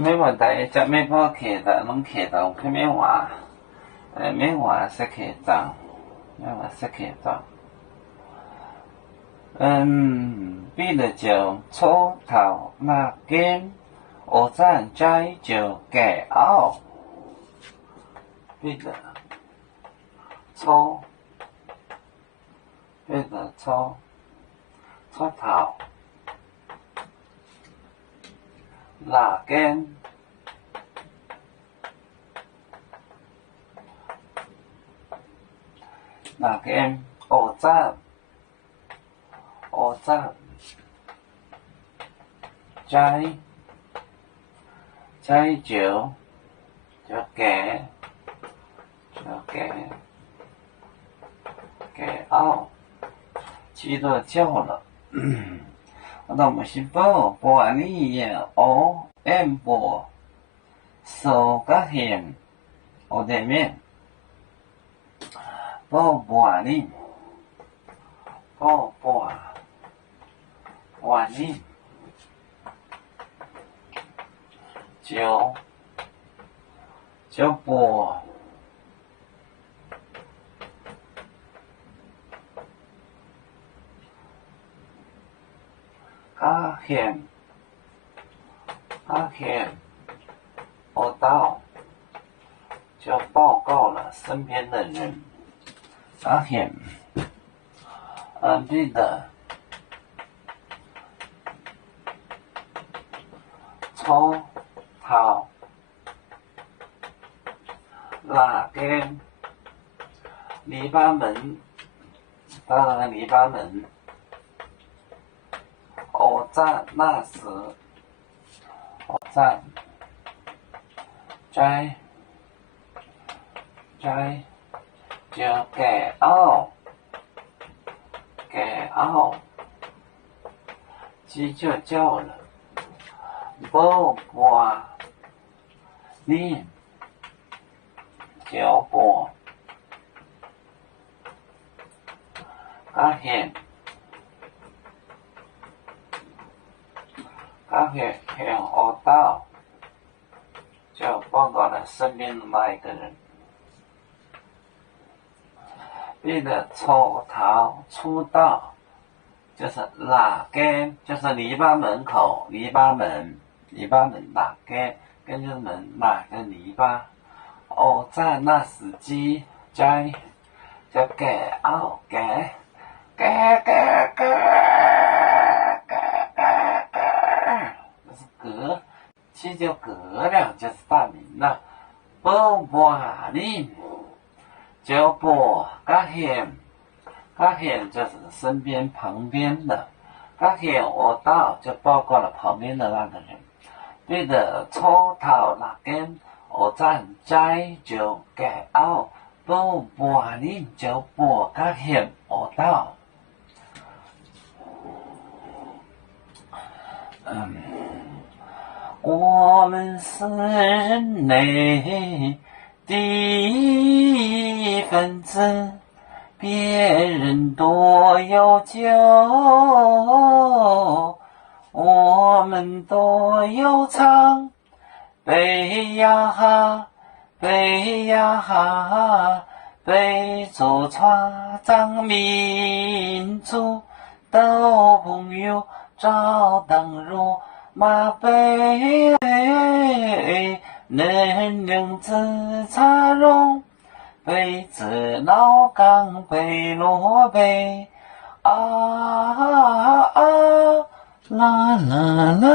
没问题，这没包客的，拢客的去没话，没话识客账，没话识客账。比如就初头那间，我站在就盖奥，比如初，比如初头。哪间？哪间？我站在就给奥，记得叫了。那么是报你也报手个线我对面报你就报发现我到就报告了身边的人，发现对的，初头那间篱笆门，我在那时，我在就给奥，鸡就叫了，报你就报，发现我到，就报告了身边的那一个人。别的出道就是哪间，就是篱笆门口，篱笆门哪间，跟着门哪个篱笆。我在那时机在就给奥给，这是隔，其实就隔了，就是大名了。报你就报现就是身边旁边的，现我到就报告了旁边的那个人。对的，初头那间我站在就给奥，报你就报现我到。我们是人类的一份子，别人多有酒，我们多有唱。背呀哈，背着船长民族的朋友照当如马背，能量自茶容，背子老岗背罗背，啦啦啦。